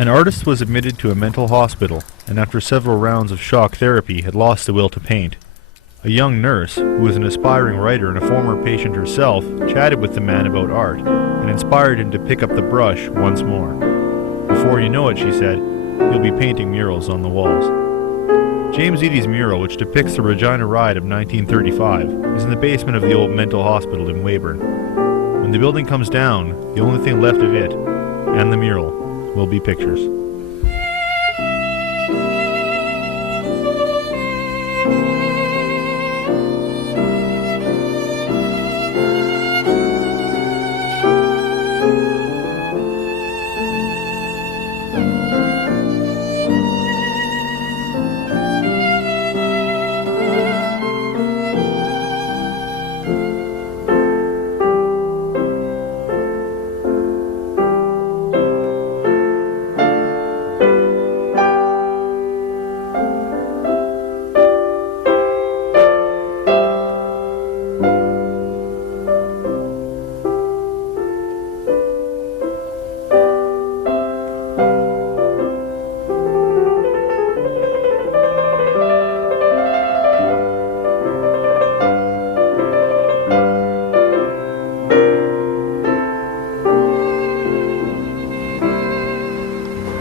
An artist was admitted to a mental hospital and after several rounds of shock therapy had lost the will to paint. A young nurse, who was an aspiring writer and a former patient herself, chatted with the man about art and inspired him to pick up the brush once more. Before you know it, she said, you'll be painting murals on the walls. James Eady's mural, which depicts the Regina Riot of 1935, is in the basement of the old mental hospital in Weyburn. When the building comes down, the only thing left of it, and the mural, will be pictures.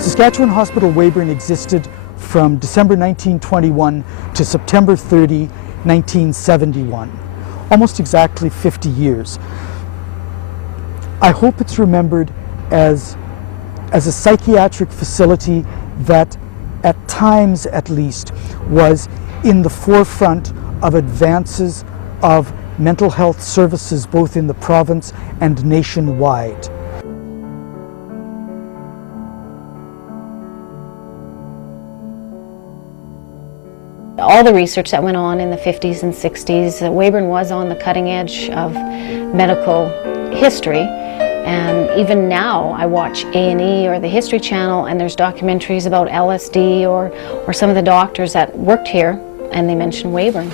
Saskatchewan Hospital Weyburn existed from December 1921 to September 30, 1971, almost exactly 50 years. I hope it's remembered as a psychiatric facility that, at times at least, was in the forefront of advances of mental health services both in the province and nationwide. All the research that went on in the 50s and 60s, Weyburn was on the cutting edge of medical history. And even now, I watch A&E or the History Channel, and there's documentaries about LSD or some of the doctors that worked here, and they mention Weyburn.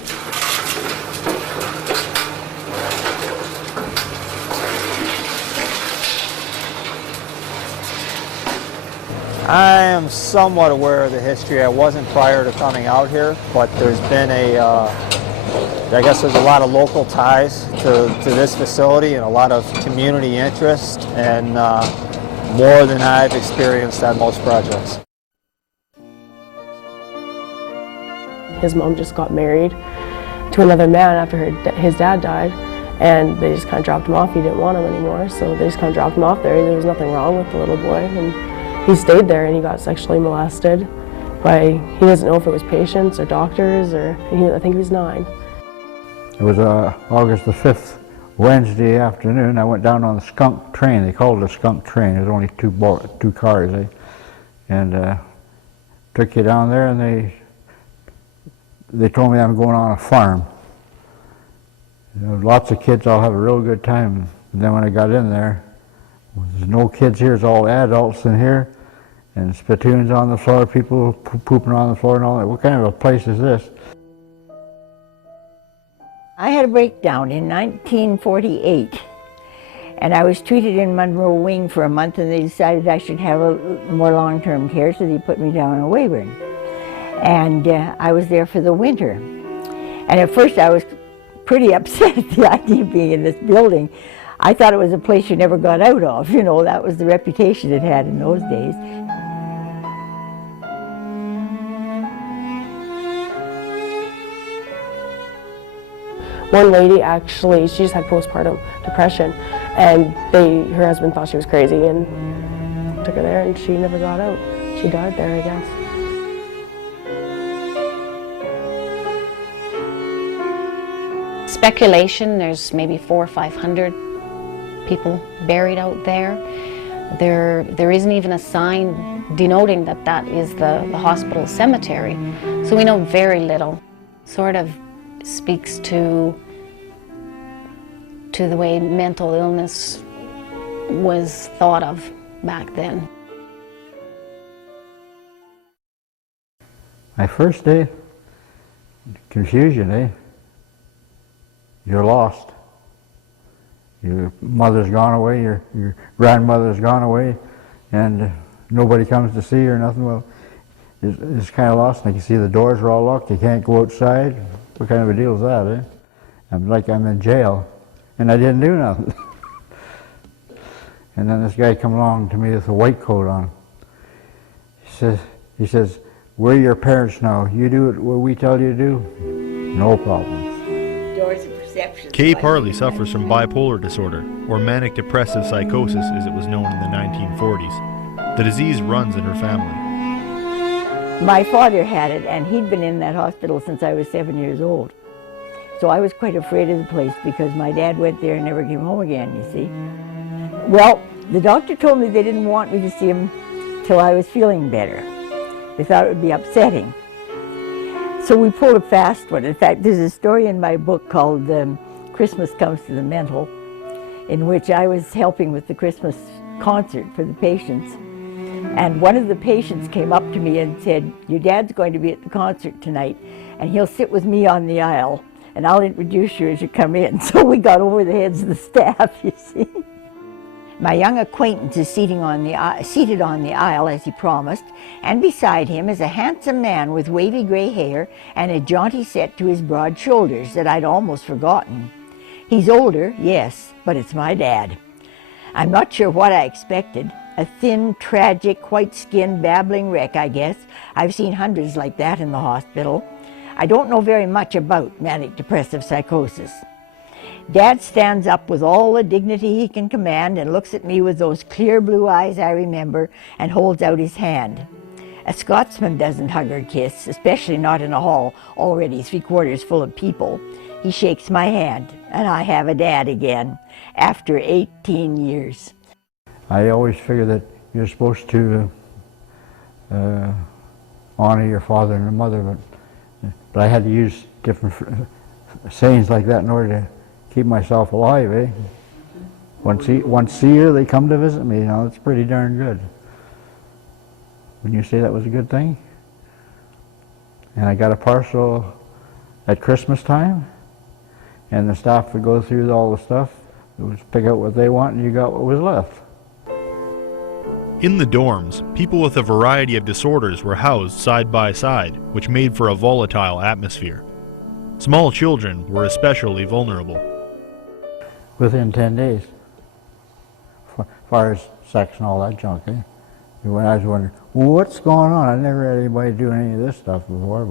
I am somewhat aware of the history. I wasn't prior to coming out here, but there's been I guess there's a lot of local ties to this facility and a lot of community interest, and more than I've experienced on most projects. His mom just got married to another man after his dad died, and they just kind of dropped him off. He didn't want him anymore, so they just kind of dropped him off there. There was nothing wrong with the little boy, and he stayed there, and he got sexually molested by, he doesn't know if it was patients or doctors, or I think he was 9. It was August the 5th, Wednesday afternoon. I went down on the skunk train. They called it a skunk train. There was only two cars, and took you down there, and they told me I'm going on a farm. You know, lots of kids, I'll have a real good time. And then when I got in there, there's no kids here, it's all adults in here, and spittoons on the floor, people pooping on the floor and all that. What kind of a place is this? I had a breakdown in 1948, and I was treated in Monroe Wing for a month, and they decided I should have a more long-term care, so they put me down in Weyburn. And I was there for the winter. And at first I was pretty upset at the idea of being in this building. I thought it was a place you never got out of, you know, that was the reputation it had in those days. One lady actually, she just had postpartum depression, and her husband thought she was crazy and took her there, and she never got out. She died there, I guess. Speculation, there's maybe 400 or 500 people buried out there. There isn't even a sign denoting that that is the hospital cemetery. So we know very little. Sort of speaks to the way mental illness was thought of back then. My first day, confusion, You're lost. Your mother's gone away, your grandmother's gone away, and nobody comes to see or nothing. Well, it's kind of lost. And I can see the doors are all locked. You can't go outside. What kind of a deal is that, eh? I'm like I'm in jail, and I didn't do nothing. And then this guy come along to me with a white coat on. He says, we're your parents now. You do what we tell you to do. No problems. Doors of perception. Kay Parley suffers from bipolar disorder, or manic depressive psychosis as it was known in the 1940s. The disease runs in her family. My father had it, and he'd been in that hospital since I was 7 years old. So I was quite afraid of the place because my dad went there and never came home again, you see. Well, the doctor told me they didn't want me to see him till I was feeling better. They thought it would be upsetting. So we pulled a fast one. In fact, there's a story in my book called Christmas Comes to the Mental, in which I was helping with the Christmas concert for the patients. And one of the patients came up to me and said, your dad's going to be at the concert tonight, and he'll sit with me on the aisle, and I'll introduce you as you come in. So we got over the heads of the staff, you see. My young acquaintance is seated on the aisle as he promised, and beside him is a handsome man with wavy gray hair and a jaunty set to his broad shoulders that I'd almost forgotten. He's older, yes, but it's my dad. I'm not sure what I expected. A thin, tragic, white-skinned, babbling wreck, I guess. I've seen hundreds like that in the hospital. I don't know very much about manic depressive psychosis. Dad stands up with all the dignity he can command and looks at me with those clear blue eyes I remember and holds out his hand. A Scotsman doesn't hug or kiss, especially not in a hall already 3/4 full of people. He shakes my hand, and I have a dad again, after 18 years. I always figure that you're supposed to honor your father and your mother, but I had to use different sayings like that in order to keep myself alive, eh? Once a year they come to visit me, you know, it's pretty darn good. Wouldn't you say that was a good thing? And I got a parcel at Christmas time, and the staff would go through all the stuff, it was pick out what they want, and you got what was left. In the dorms, people with a variety of disorders were housed side by side, which made for a volatile atmosphere. Small children were especially vulnerable. Within 10 days, as far as sex and all that junk, eh? When I was wondering, what's going on? I never had anybody do any of this stuff before,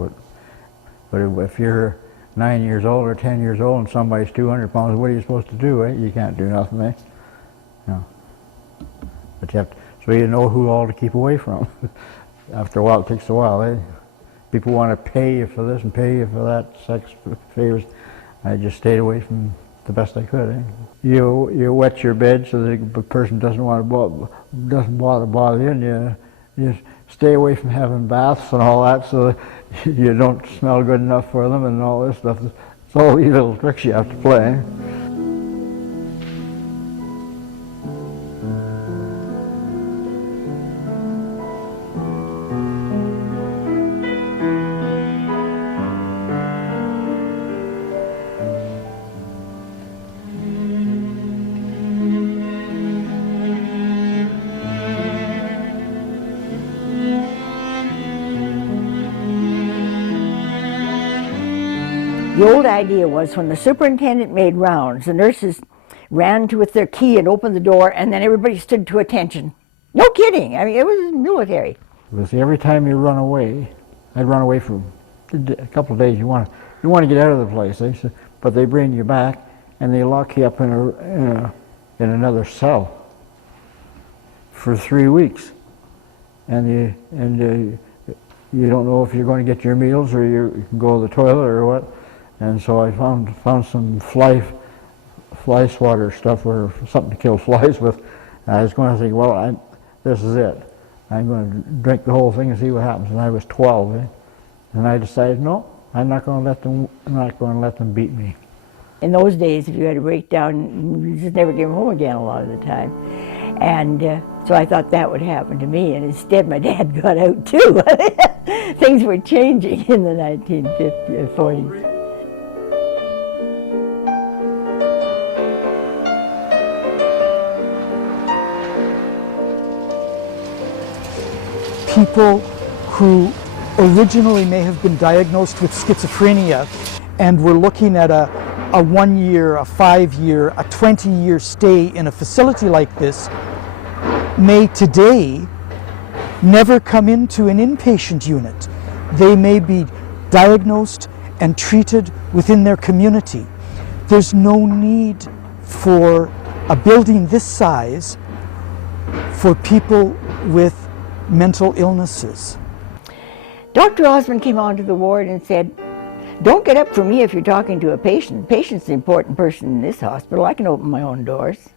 but if you're 9 years old or 10 years old and somebody's 200 pounds, what are you supposed to do, eh? You can't do nothing, eh? No. But you have to, so you know who all to keep away from. After a while, it takes a while, eh? People want to pay you for this and pay you for that, sex favors. I just stayed away from the best I could, eh? You wet your bed so the person doesn't bother you, and you stay away from having baths and all that so that you don't smell good enough for them and all this stuff. It's all these little tricks you have to play. The old idea was when the superintendent made rounds, the nurses ran to with their key and opened the door, and then everybody stood to attention. No kidding. I mean, it was military. Because every time you run away, I'd run away for a couple of days. You want to get out of the place, eh? So, but they bring you back and they lock you up in another cell for 3 weeks, and you don't know if you're going to get your meals or you can go to the toilet or what. And so I found some fly swatter stuff or something to kill flies with. And I was going to think, well, this is it. I'm going to drink the whole thing and see what happens. And I was 12, eh? And I decided, no, I'm not going to let them beat me. In those days, if you had a breakdown, you just never came home again a lot of the time. And so I thought that would happen to me, and instead my dad got out too. Things were changing in the 1940s. people who originally may have been diagnosed with schizophrenia and were looking at a 1 year, a 5 year, a 20-year stay in a facility like this may today never come into an inpatient unit. They may be diagnosed and treated within their community. There's no need for a building this size for people with mental illnesses. Dr. Osmond came onto the ward and said, "Don't get up for me if you're talking to a patient. The patient's the important person in this hospital. I can open my own doors."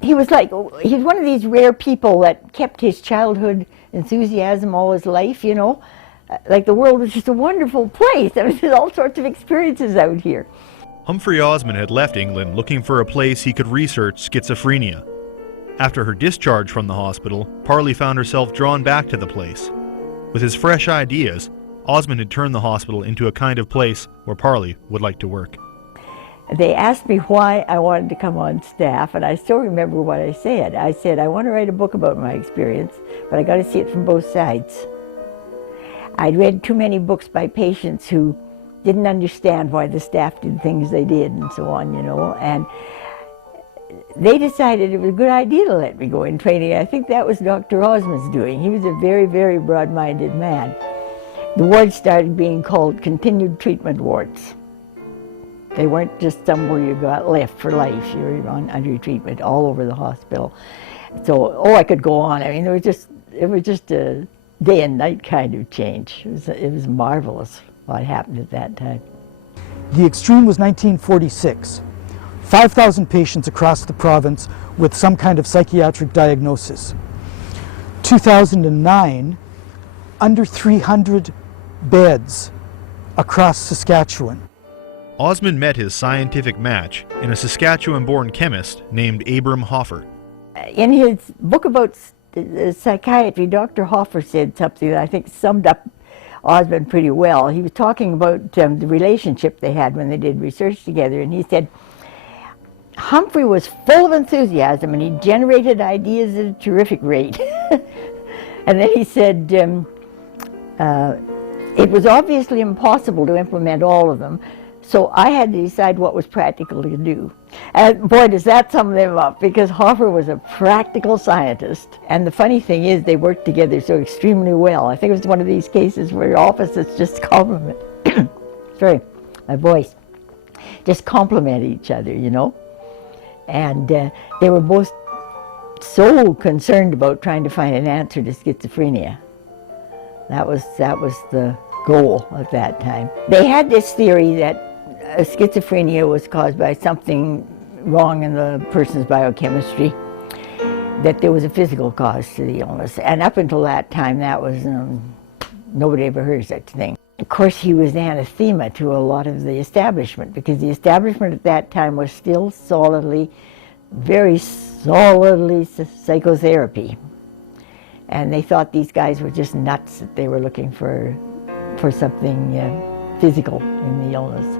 He's one of these rare people that kept his childhood enthusiasm all his life, you know. Like the world was just a wonderful place. There was all sorts of experiences out here. Humphrey Osmond had left England looking for a place he could research schizophrenia. After her discharge from the hospital, Parley found herself drawn back to the place. With his fresh ideas, Osmond had turned the hospital into a kind of place where Parley would like to work. They asked me why I wanted to come on staff, and I still remember what I said. I said, "I want to write a book about my experience, but I got to see it from both sides." I'd read too many books by patients who didn't understand why the staff did things they did and so on, you know, and they decided it was a good idea to let me go in training. I think that was Dr. Osmond's doing. He was a very, very broad-minded man. The wards started being called continued treatment wards. They weren't just somewhere you got left for life. You were under treatment all over the hospital. So, I could go on. I mean, it was just a day and night kind of change. It was marvelous what happened at that time. The extreme was 1946. 5,000 patients across the province with some kind of psychiatric diagnosis. 2009, under 300 beds across Saskatchewan. Osmond met his scientific match in a Saskatchewan-born chemist named Abram Hoffer. In his book about psychiatry, Dr. Hoffer said something that I think summed up Osmond pretty well. He was talking about the relationship they had when they did research together, and he said, Humphrey was full of enthusiasm and he generated ideas at a terrific rate. And then he said, it was obviously impossible to implement all of them, so I had to decide what was practical to do. And boy, does that sum them up, because Hoffer was a practical scientist. And the funny thing is, they worked together so extremely well. I think it was one of these cases where opposites just complement, sorry, my voice, just complement each other, you know. And they were both so concerned about trying to find an answer to schizophrenia. That was the goal at that time. They had this theory that schizophrenia was caused by something wrong in the person's biochemistry, that there was a physical cause to the illness. And up until that time, that was, nobody ever heard of such a thing. Of course, he was anathema to a lot of the establishment, because the establishment at that time was still very solidly psychotherapy. And they thought these guys were just nuts, that they were looking for something physical in the illness.